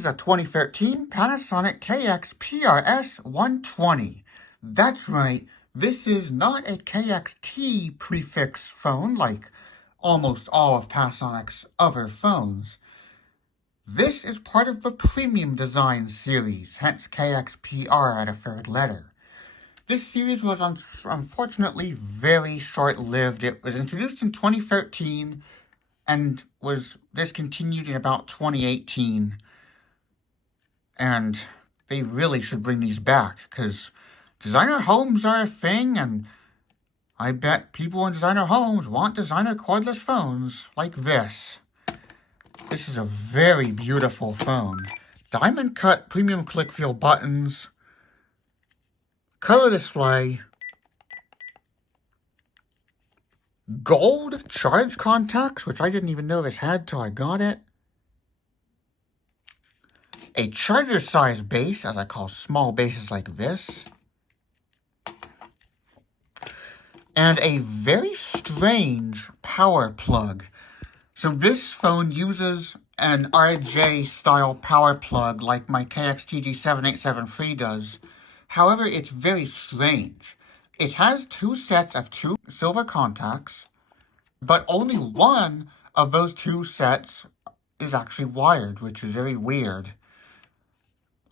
is a 2013 Panasonic KX-PRS120. That's right, this is not a KXT prefix phone like almost all of Panasonic's other phones. This is part of the premium design series, hence KXPR at a third letter. This series was unfortunately very short-lived. It was introduced in 2013 and was discontinued in about 2018. And they really should bring these back, because designer homes are a thing, and I bet people in designer homes want designer cordless phones like this. This is a very beautiful phone. Diamond cut premium click feel buttons, color display, gold charge contacts, which I didn't even know this had till I got it. A charger size base, as I call small bases like this. And a very strange power plug. So this phone uses an RJ style power plug like my KXTG7873 does. However, it's very strange. It has two sets of two silver contacts, but only one of those two sets is actually wired, which is very weird.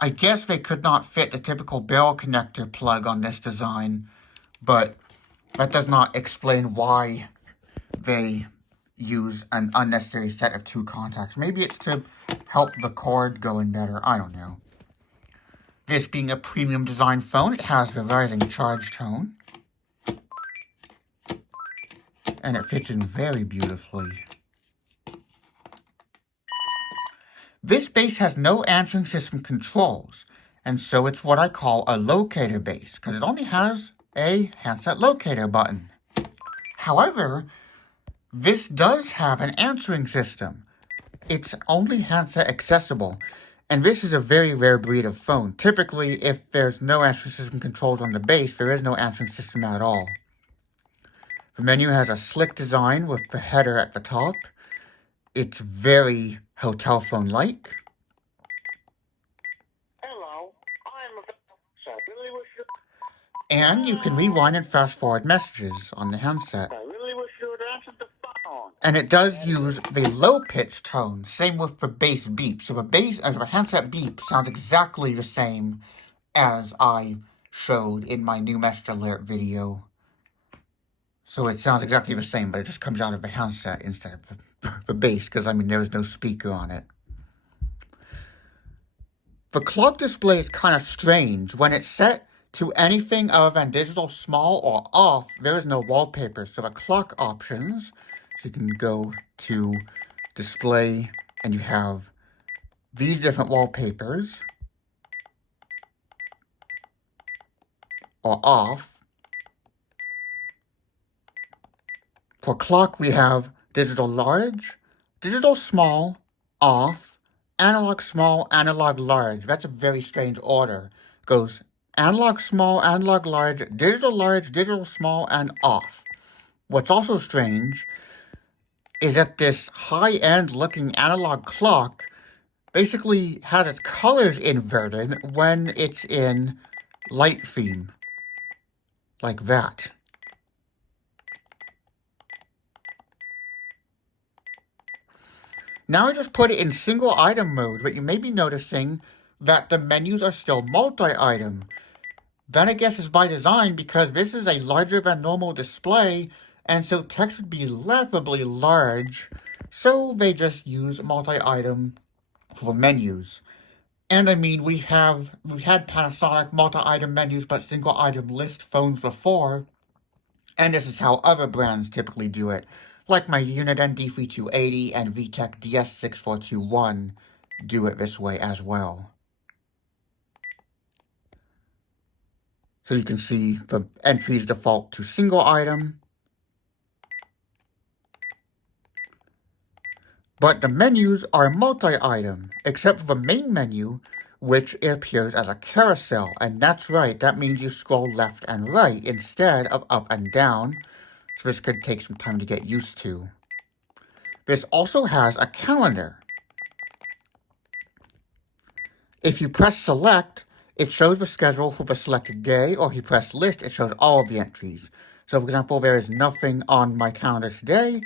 I guess they could not fit the typical barrel connector plug on this design, but that does not explain why they use an unnecessary set of two contacts. Maybe it's to help the cord go in better. I don't know. This being a premium design phone, it has the rising charge tone. And it fits in very beautifully. This base has no answering system controls, and so it's what I call a locator base, because it only has a handset locator button. However, this does have an answering system. It's only handset accessible, and this is a very rare breed of phone. Typically, if there's no answering system controls on the base, there is no answering system at all. The menu has a slick design with the header at the top. It's very hotel phone-like. Hello, really wish you... And you can rewind and fast-forward messages on the handset. I really wish you would answer the phone. And it does use the low-pitch tone, same with the bass beep. So the handset beep sounds exactly the same as I showed in my new message alert video. So it sounds exactly the same, but it just comes out of the handset instead of the bass, because, I mean, there is no speaker on it. The clock display is kind of strange. When it's set to anything other than digital, small, or off, there is no wallpaper. So the clock options, you can go to display, and you have these different wallpapers, or off. For clock, we have digital large, digital small, off, analog small, analog large. That's a very strange order. It goes analog small, analog large, digital small, and off. What's also strange is that this high-end looking analog clock basically has its colors inverted when it's in light theme, like that. Now I just put it in single item mode, but you may be noticing that the menus are still multi-item. Then I guess it's by design, because this is a larger than normal display, and so text would be laughably large, so they just use multi-item for menus. And I mean, we've had Panasonic multi-item menus but single-item list phones before, and this is how other brands typically do it. Like my Uniden D3280 and VTech DS6421 do it this way as well. So you can see the entries default to single item. But the menus are multi-item, except for the main menu, which appears as a carousel. And that's right, that means you scroll left and right instead of up and down. So this could take some time to get used to. This also has a calendar. If you press select, it shows the schedule for the selected day, or if you press list, it shows all of the entries. So, for example, there is nothing on my calendar today,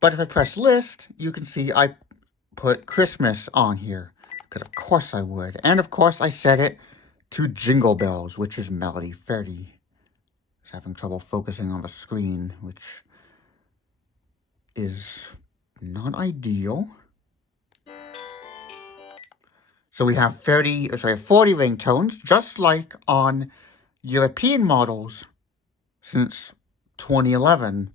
but if I press list, you can see I put Christmas on here, because of course I would. And of course I set it to Jingle Bells, which is Melody 30. It's having trouble focusing on the screen, which is not ideal. So we have 40 ringtones, just like on European models since 2011.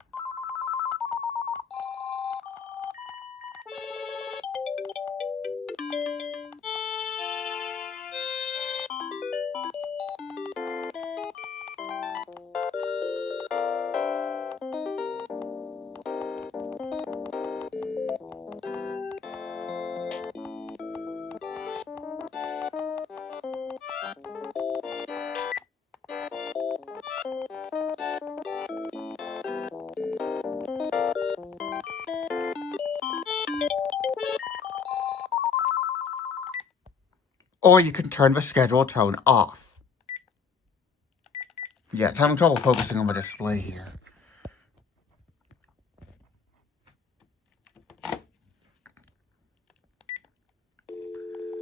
Or you can turn the schedule tone off. Yeah, it's having trouble focusing on the display here.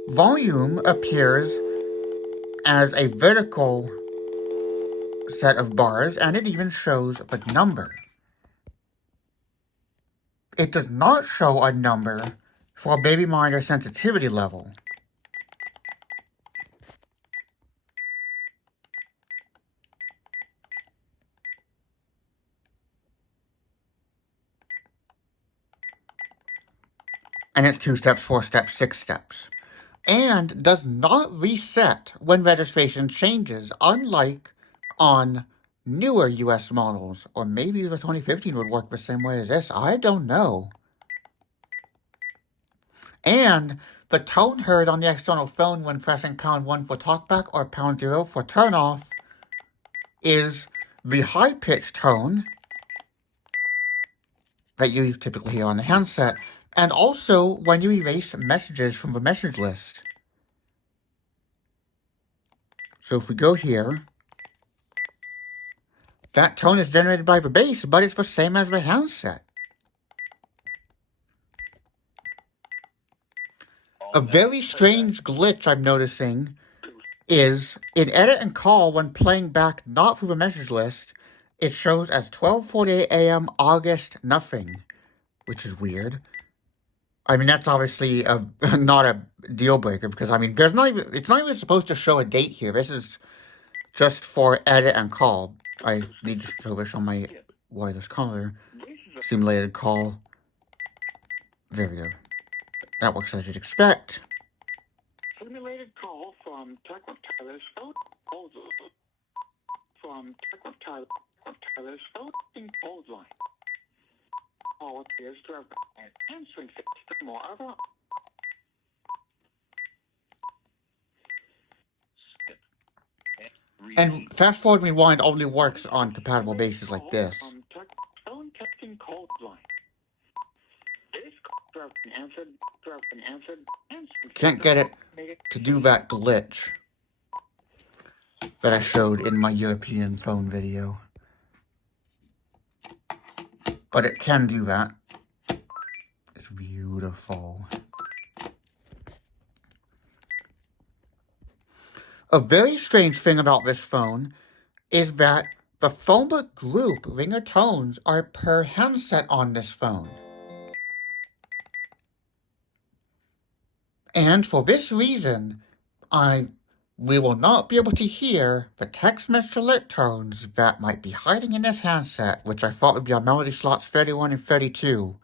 Volume appears as a vertical set of bars, and it even shows the number. It does not show a number for baby monitor sensitivity level. And it's 2 steps, 4 steps, 6 steps. And does not reset when registration changes, unlike on newer US models. Or maybe the 2015 would work the same way as this. I don't know. And the tone heard on the external phone when pressing #1 for talkback or #0 for turn off is the high-pitched tone that you typically hear on the handset, and also when you erase messages from the message list. So if we go here, that tone is generated by the bass, but it's the same as the handset. A very strange glitch I'm noticing is in edit and call when playing back not through the message list, it shows as 12:48 a.m. August nothing, which is weird. I mean, that's obviously not a deal breaker, because I mean, it's not even supposed to show a date here. This is just for edit and call. I need to show this on my wireless collar. Simulated call. There we go. That works as you'd expect. Simulated call from Tyler's phone. From Tyler's phone hold line. Call appears to have an answering system or other. And fast forward rewind only works on compatible bases like this. Phone testing call line. This call been answered. Can't get it to do that glitch that I showed in my European phone video. But it can do that. It's beautiful. A very strange thing about this phone is that the Phonebook group ringer tones are per handset on this phone. And for this reason, we will not be able to hear the text message alert tones that might be hiding in this handset, which I thought would be on melody slots 31 and 32.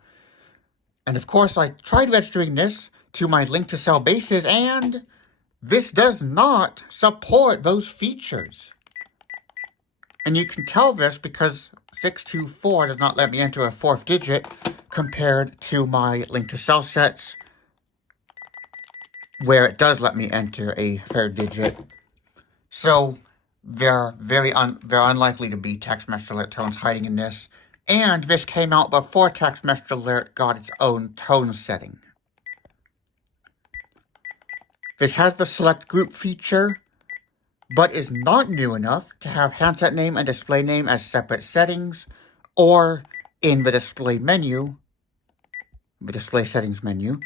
And of course, I tried registering this to my link to sell bases, and this does not support those features. And you can tell this because 624 does not let me enter a 4th digit compared to my link to sell sets, where it does let me enter a 3rd digit. So they're unlikely to be text message alert tones hiding in this. And this came out before text message alert got its own tone setting. This has the select group feature, but is not new enough to have handset name and display name as separate settings, or in the display menu, the display settings menu.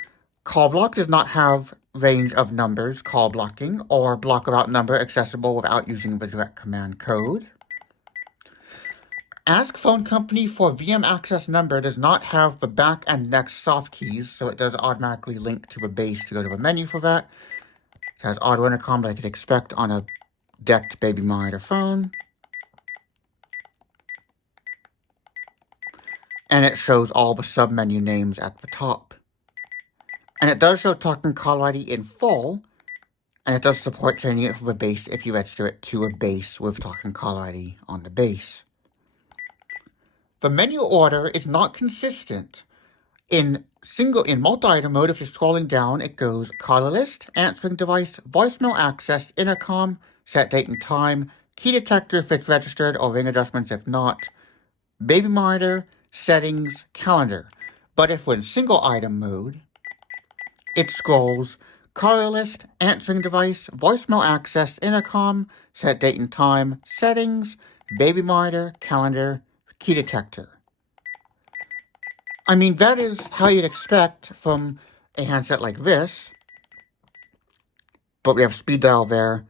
Call block does not have range of numbers call blocking, or block without number accessible without using the direct command code. Ask phone company for VM access number does not have the back and next soft keys, so it does automatically link to the base to go to the menu for that. It has auto intercom like you'd expect on a decked baby monitor phone. And it shows all the submenu names at the top. And it does show talking caller ID in full, and it does support changing it for the base if you register it to a base with talking caller ID on the base. The menu order is not consistent. In multi-item mode, if you're scrolling down, it goes caller list, answering device, voicemail access, intercom, set date and time, key detector if it's registered, or ring adjustments if not, baby monitor, settings, calendar. But if we're in single item mode, it scrolls caller list, answering device, voicemail access, intercom, set date and time, settings, baby monitor, calendar, key detector. I mean, that is how you'd expect from a handset like this, but we have speed dial there,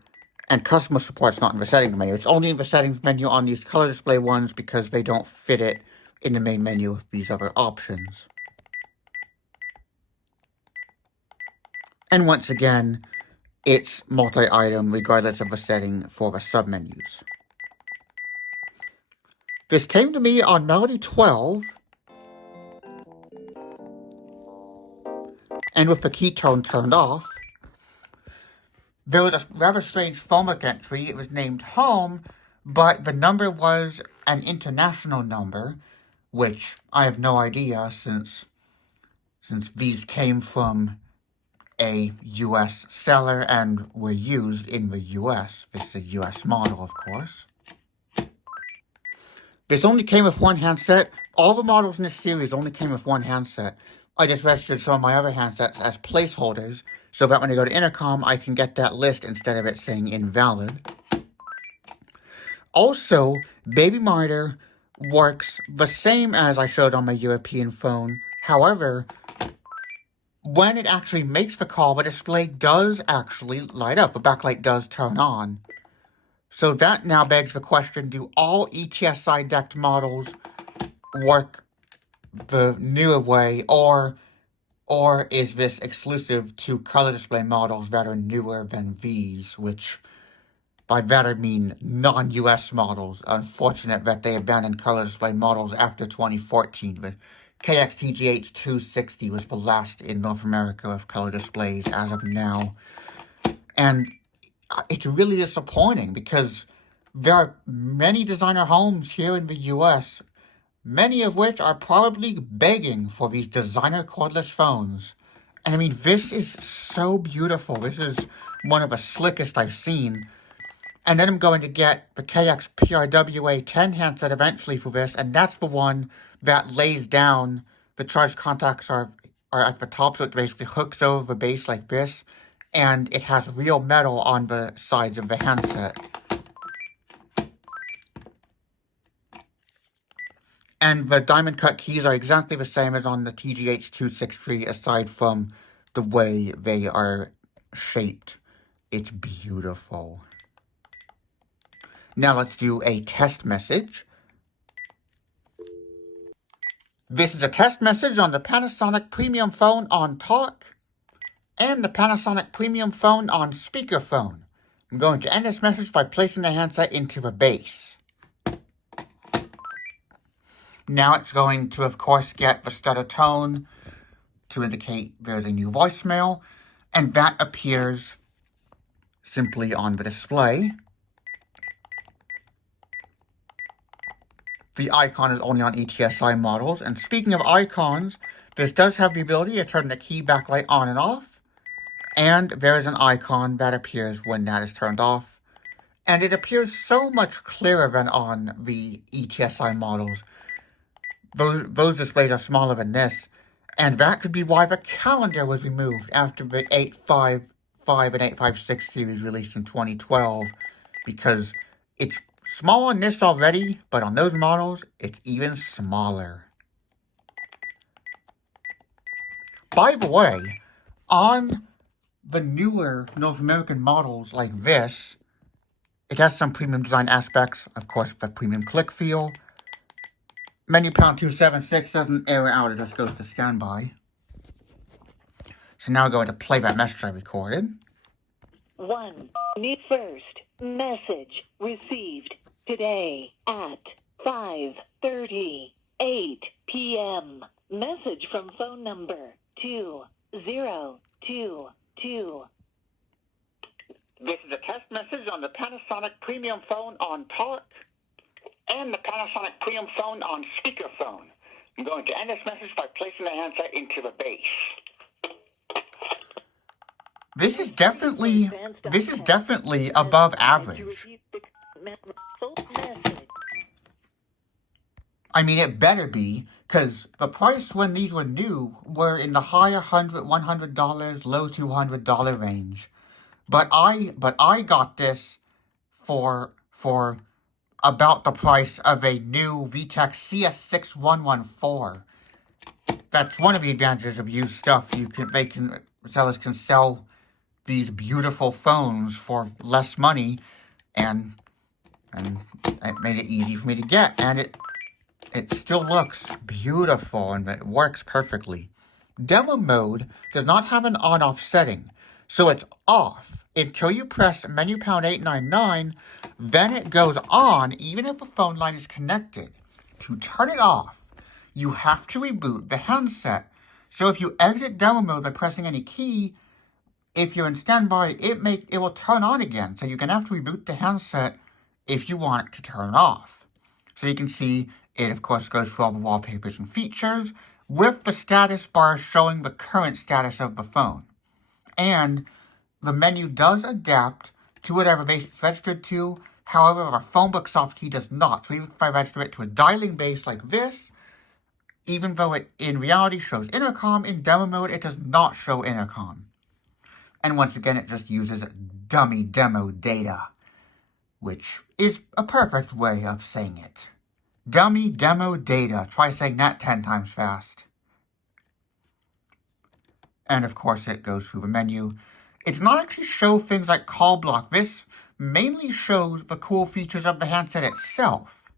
and customer support's not in the settings menu. It's only in the settings menu on these color display ones because they don't fit it in the main menu with these other options. And once again, it's multi-item regardless of the setting for the submenus. This came to me on Melody 12, and with the key tone turned off. There was a rather strange Phonebook entry. It was named home, but the number was an international number, which I have no idea since these came from a US seller and were used in the US. This is a US model, of course. This only came with one handset. All the models in this series only came with one handset. I just registered some of my other handsets as placeholders, so that when I go to intercom, I can get that list instead of it saying invalid. Also, baby monitor works the same as I showed on my European phone. However, when it actually makes the call, the display does actually light up. The backlight does turn on. So that now begs the question, do all ETSI decked models work the newer way, or is this exclusive to color display models that are newer than these, which by that I mean non-US models. Unfortunate that they abandoned color display models after 2014. The KX-TGH260 was the last in North America of color displays as of now. And it's really disappointing because there are many designer homes here in the US, many of which are probably begging for these designer cordless phones. And I mean, this is so beautiful. This is one of the slickest I've seen. And then I'm going to get the KX-PRS120 handset eventually for this, and that's the one that lays down, the charge contacts are at the top, so it basically hooks over the base like this, and it has real metal on the sides of the handset. And the diamond cut keys are exactly the same as on the TGH263, aside from the way they are shaped. It's beautiful. Now let's do a test message. This is a test message on the Panasonic Premium Phone on Talk and the Panasonic Premium Phone on Speakerphone. I'm going to end this message by placing the handset into the base. Now it's going to, of course, get the stutter tone to indicate there's a new voicemail, and that appears simply on the display. The icon is only on ETSI models, and speaking of icons, this does have the ability to turn the key backlight on and off, and there is an icon that appears when that is turned off, and it appears so much clearer than on the ETSI models. Those displays are smaller than this, and that could be why the calendar was removed after the 8.5 855 and 856 series released in 2012 because it's small on this already, but on those models, it's even smaller. By the way, on the newer North American models like this, it has some premium design aspects, of course, the premium click feel. Menu panel 276 doesn't error out, it just goes to standby. So now I'm going to play that message I recorded. 1. Need first. Message received today at 5:38 p.m. Message from phone number 2022. This is a test message on the Panasonic Premium phone on talk and the Panasonic Premium phone on speakerphone. I'm going to end this message by placing the handset into the base. This is definitely above average. I mean, it better be, because the price when these were new were in the higher $100, low $200 range. But I got this for about the price of a new VTech CS6114. That's one of the advantages of used stuff. Sellers can sell these beautiful phones for less money, and it made it easy for me to get, and it still looks beautiful and it works perfectly. Demo mode does not have an on-off setting, so it's off until you press menu pound 899, then it goes on even if the phone line is connected. To turn it off, you have to reboot the handset. So if you exit demo mode by pressing any key, if you're in standby, it will turn on again. So you can have to reboot the handset if you want it to turn off. So you can see it, of course, goes through all the wallpapers and features with the status bar showing the current status of the phone. And the menu does adapt to whatever base it's registered to. However, our Phonebook soft key does not. So even if I register it to a dialing base like this, even though it in reality shows intercom, in demo mode it does not show intercom. And once again, it just uses dummy demo data, which is a perfect way of saying it. Dummy demo data. Try saying that 10 times fast. And of course, it goes through the menu. It does not actually show things like call block. This mainly shows the cool features of the handset itself.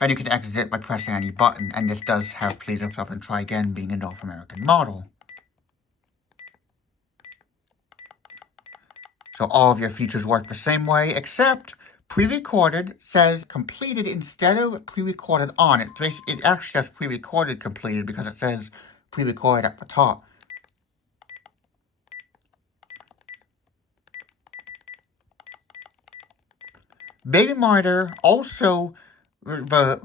Then you can exit it by pressing any button, and this does have please lift up and try again, being a North American model. So all of your features work the same way, except pre-recorded says completed instead of pre-recorded on. It actually says pre-recorded completed because it says pre-recorded at the top. Baby monitor also the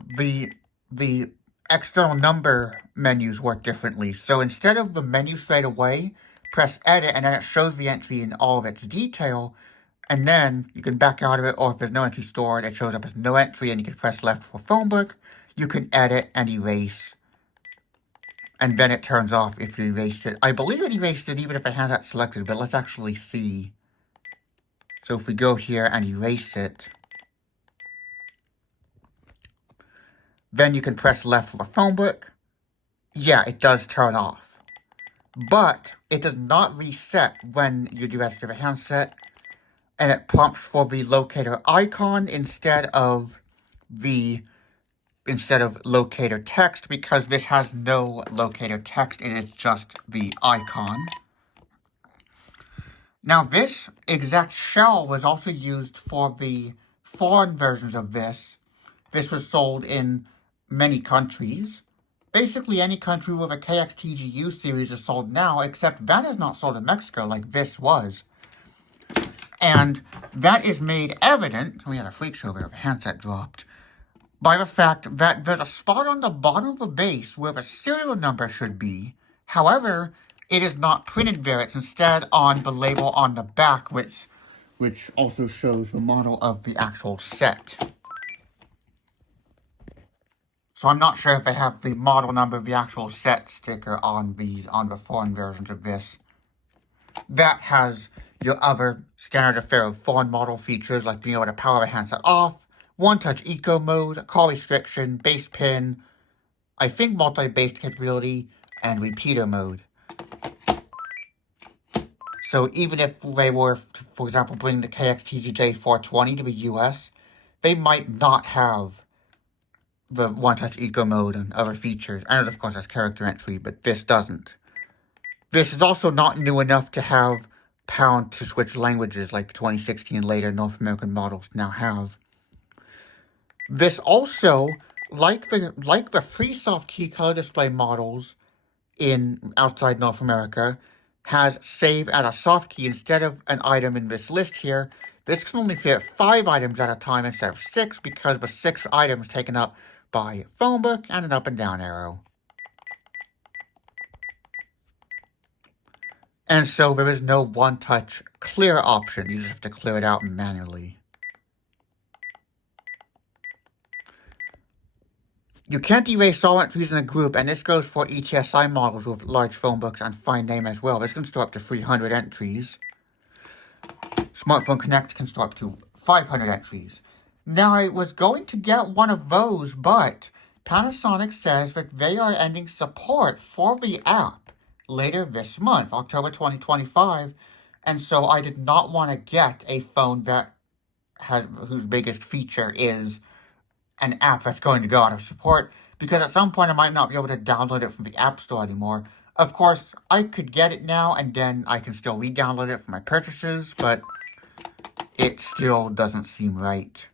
external number menus work differently. So instead of the menu straight away, press edit and then it shows the entry in all of its detail, and then you can back out of it, or if there's no entry stored, it shows up as no entry and you can press left for Phonebook. You can edit and erase, and then it turns off if you erased it. I believe it erased it even if it has that selected, but let's actually see. So if we go here and erase it, then you can press left for the Phonebook. Yeah, it does turn off. But it does not reset when you deregister the handset, and it prompts for the locator icon instead of locator text, because this has no locator text, it is just the icon. Now this exact shell was also used for the foreign versions of this. This was sold in many countries. Basically any country where the KX-TGU series is sold now, except that is not sold in Mexico like this was. And that is made evident, we had a freak show where the handset dropped, by the fact that there's a spot on the bottom of the base where the serial number should be. However, it is not printed there. It's instead on the label on the back, which also shows the model of the actual set. So I'm not sure if they have the model number of the actual set sticker on the foreign versions of this. That has your other standard affair of foreign model features like being able to power a handset off, one-touch eco mode, call restriction, base pin, I think multi-base capability, and repeater mode. So even if they were, for example, bringing the KX-TGJ420 to the US, they might not have the one-touch eco mode and other features. And of course, that's character entry, but this doesn't. This is also not new enough to have pound to switch languages like 2016 and later North American models now have. This also, like the free soft key color display models in outside North America, has save as a soft key instead of an item in this list here. This can only fit 5 items at a time instead of 6 because the 6 items taken up by Phonebook and an up and down arrow. And so there is no one-touch clear option. You just have to clear it out manually. You can't erase all entries in a group, and this goes for ETSI models with large phone books and fine name as well. This can store up to 300 entries. Smartphone Connect can store up to 500 entries. Now, I was going to get one of those, but Panasonic says that they are ending support for the app later this month, October 2025, and so I did not want to get a phone that whose biggest feature is an app that's going to go out of support, because at some point I might not be able to download it from the App Store anymore. Of course, I could get it now, and then I can still re-download it for my purchases, but it still doesn't seem right.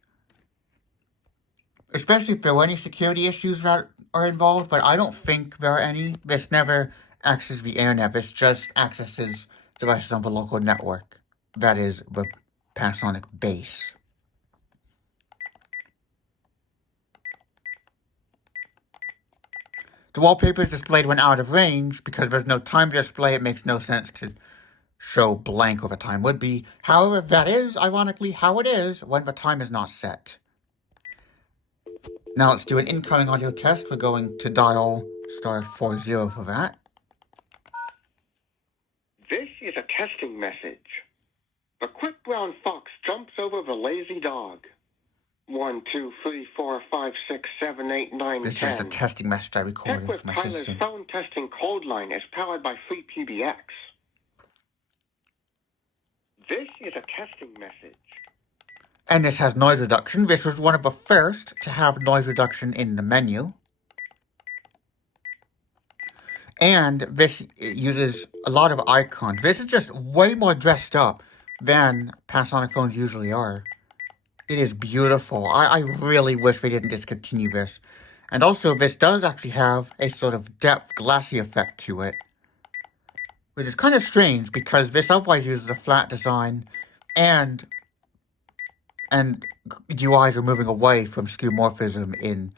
Especially if there were any security issues that are involved, but I don't think there are any. This never accesses the internet. This just accesses devices on the local network. That is the Panasonic base. The wallpaper is displayed when out of range. Because there's no time to display, it makes no sense to show blank where the time would be. However, that is, ironically, how it is when the time is not set. Now let's do an incoming audio test. We're going to dial *40 for that. This is a testing message. A quick brown fox jumps over the lazy dog. 1, 2, 3, 4, 5, 6, 7, 8, 9, This 10. is the testing message I recorded Check with for my Tyler's system. phone testing code line is powered by free PBX. This is a testing message. And this has noise reduction. This was one of the first to have noise reduction in the menu. And this uses a lot of icons. This is just way more dressed up than Panasonic phones usually are. It is beautiful. I really wish they didn't discontinue this. And also, this does actually have a sort of depth glassy effect to it, which is kind of strange because this otherwise uses a flat design, and UIs are moving away from skeuomorphism in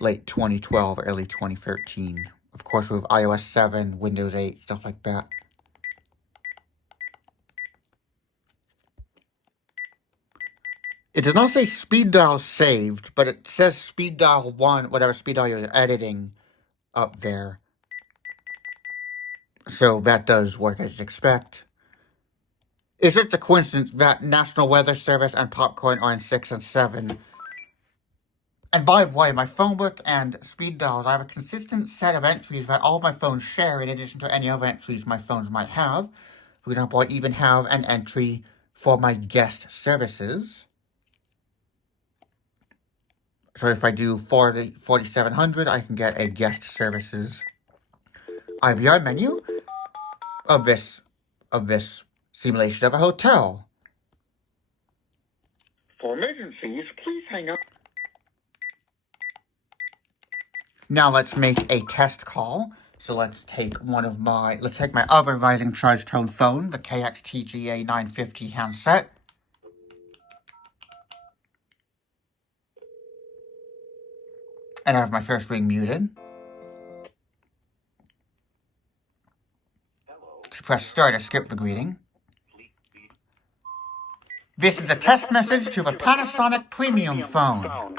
late 2012, early 2013. Of course, with iOS 7, Windows 8, stuff like that. It does not say speed dial saved, but it says speed dial 1, whatever speed dial you're editing, up there. So that does work as you expect. It's just a coincidence that National Weather Service and Popcorn are in 6 and 7. And by the way, my Phonebook and speed dials, I have a consistent set of entries that all of my phones share in addition to any other entries my phones might have. For example, I even have an entry for my guest services. So if I do 4700, I can get a guest services IVR menu of this simulation of a hotel. For emergencies, please hang up. Now let's make a test call. So let's take my other rising charge tone phone, the KX-TGA950 handset. And I have my first ring muted. Press start to skip the greeting. This is a test message to the Panasonic Premium phone.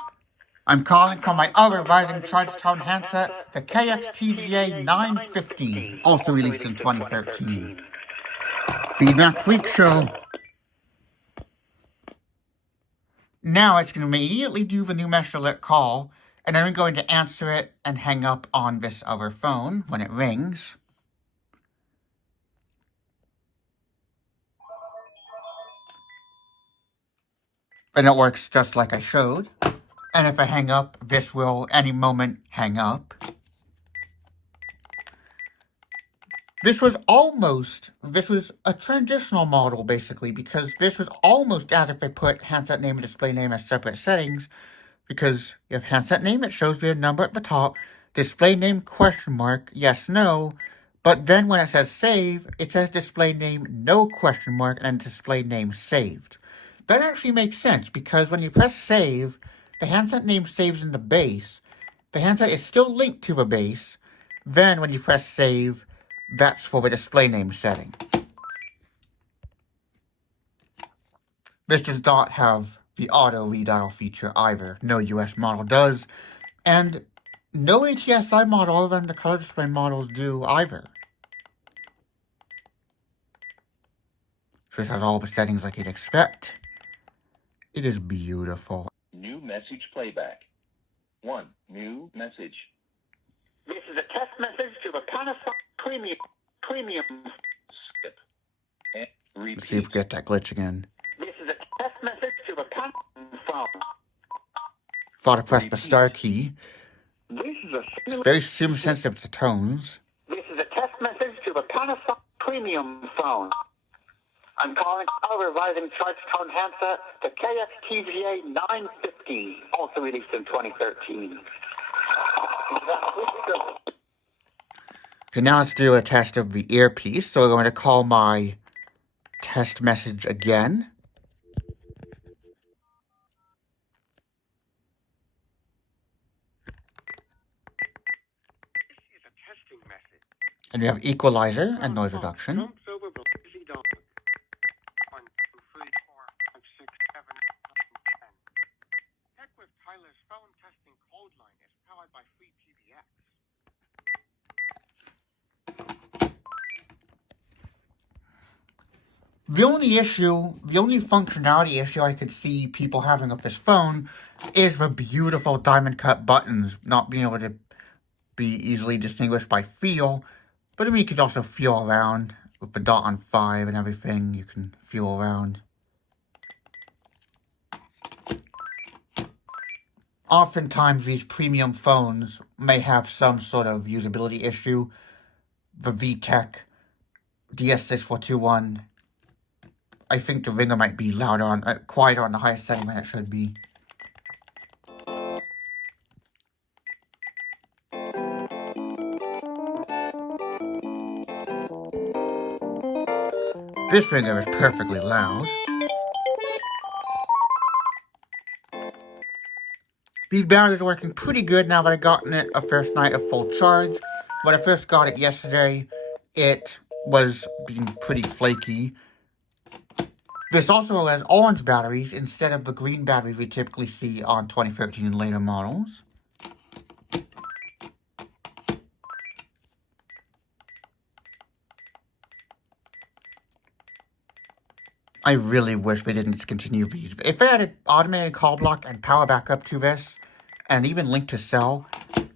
I'm calling from my other rising charge tone handset, the KX-TGA950, also released in 2013. Feedback Freak Show. Now it's going to immediately do the new mesh alert call, and then I'm going to answer it and hang up on this other phone when it rings. And it works just like I showed. And if I hang up, this will any moment hang up. This was a transitional model basically, because this was almost as if I put handset name and display name as separate settings, because you have handset name, it shows the number at the top, display name question mark, yes, no, but then when it says save, it says display name no question mark and display name saved. That actually makes sense, because when you press save, the handset name saves in the base, the handset is still linked to the base, then when you press save, that's for the display name setting. This does not have the auto redial feature either. No US model does. And no ATSI model other than the color display models do either. So this has all the settings like you'd expect. It is beautiful. New message playback. 1. New message. This is a test message to the Panasonic Premium. Skip. And repeat. Let's see if we get that glitch again. This is a test message to the Panasonic phone. Thought I pressed the star key. This is It's very sensitive to tones. This is a test message to the Panasonic Premium phone. I'm calling our rising charge tone handset, the KX-TGA950, also released in 2013. Okay, now let's do a test of the earpiece. So we're going to call my test message again. And we have equalizer and noise reduction. The only functionality issue I could see people having with this phone is the beautiful diamond cut buttons not being able to be easily distinguished by feel. But I mean, you could also feel around with the dot on 5 and everything. You can feel around. Oftentimes, these premium phones may have some sort of usability issue. The VTech DS6421, I think the ringer might be quieter on the highest setting than it should be. This ringer is perfectly loud. These batteries are working pretty good now that I've gotten it a first night of full charge. When I first got it yesterday, it was being pretty flaky. This also has orange batteries instead of the green batteries we typically see on 2013 and later models. I really wish they didn't discontinue these. If they added automated call block and power backup to this, and even link to cell,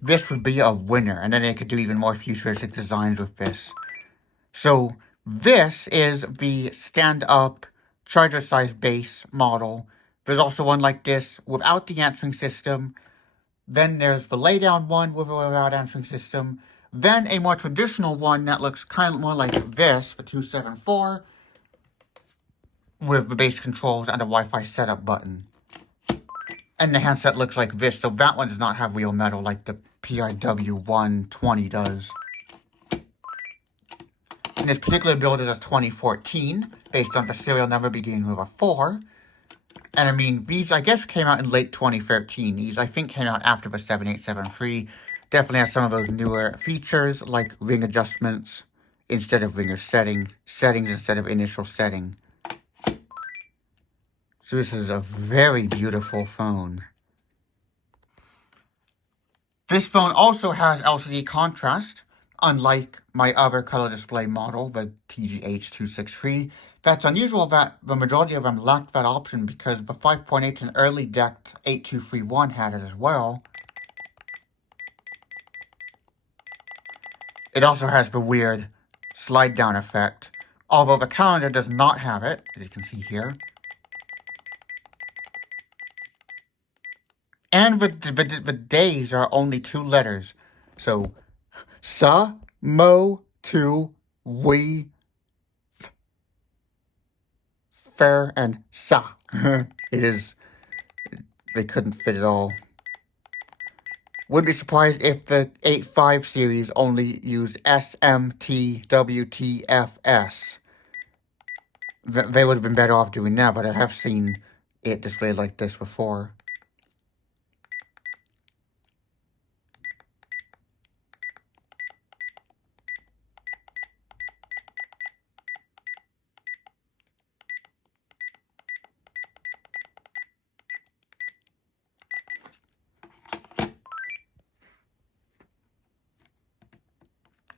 this would be a winner. And then they could do even more futuristic designs with this. So this is the stand-up charger size base model. There's also one like this without the answering system. Then there's the lay-down one with or without answering system. Then a more traditional one that looks kind of more like this, the 274, with the base controls and a Wi-Fi setup button. And the handset looks like this, so that one does not have real metal like the PRW120 does. And this particular build is a 2014, based on the serial number beginning with a 4. And I mean, these I guess came out in late 2013. These I think came out after the 7873. Definitely has some of those newer features like ring adjustments instead of ringer settings instead of initial setting. So this is a very beautiful phone. This phone also has LCD contrast, unlike my other color display model, the TGH263. That's unusual that the majority of them lacked that option because the 5.8 and early decked 8231 had it as well. It also has the weird slide down effect, although the calendar does not have it, as you can see here. And the days are only 2 letters. So, sa, mo, tu, we, fair, and sa. They couldn't fit it all. Wouldn't be surprised if the 8.5 series only used SMTWTFS. They would have been better off doing that, but I have seen it displayed like this before.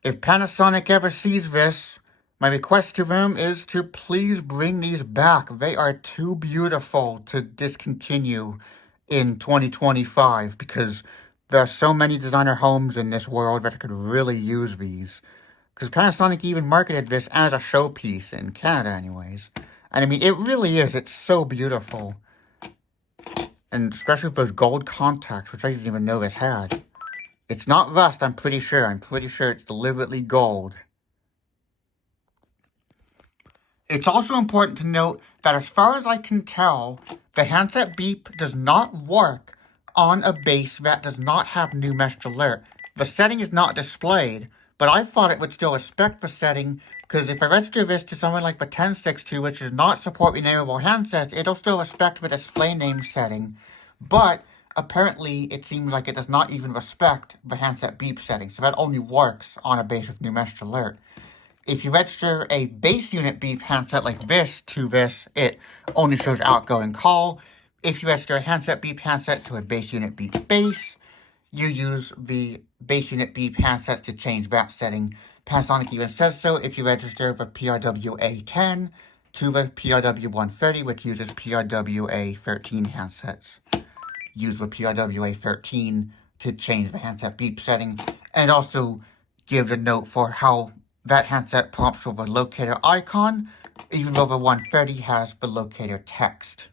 If Panasonic ever sees this, my request to them is to please bring these back. They are too beautiful to discontinue in 2025 because there are so many designer homes in this world that could really use these. Because Panasonic even marketed this as a showpiece in Canada anyways. And I mean, it really is. It's so beautiful. And especially with those gold contacts, which I didn't even know this had. It's not rust, I'm pretty sure. I'm pretty sure it's deliberately gold. It's also important to note that as far as I can tell, the handset beep does not work on a base that does not have new meshed alert. The setting is not displayed, but I thought it would still respect the setting, because if I register this to something like the 1062, which does not support renamable handsets, it'll still respect the display name setting. But apparently, it seems like it does not even respect the handset beep setting, so that only works on a base with new meshed alert. If you register a base unit beep handset like this to this, it only shows outgoing call. If you register a handset beep handset to a base unit beep base, you use the base unit beep handset to change that setting. Panasonic even says so if you register the PRWA10 to the PRW130, which uses PRWA13 handsets. Use the PRWA13 to change the handset beep setting, and also gives a note for how that handset prompts with a locator icon, even though the 130 has the locator text.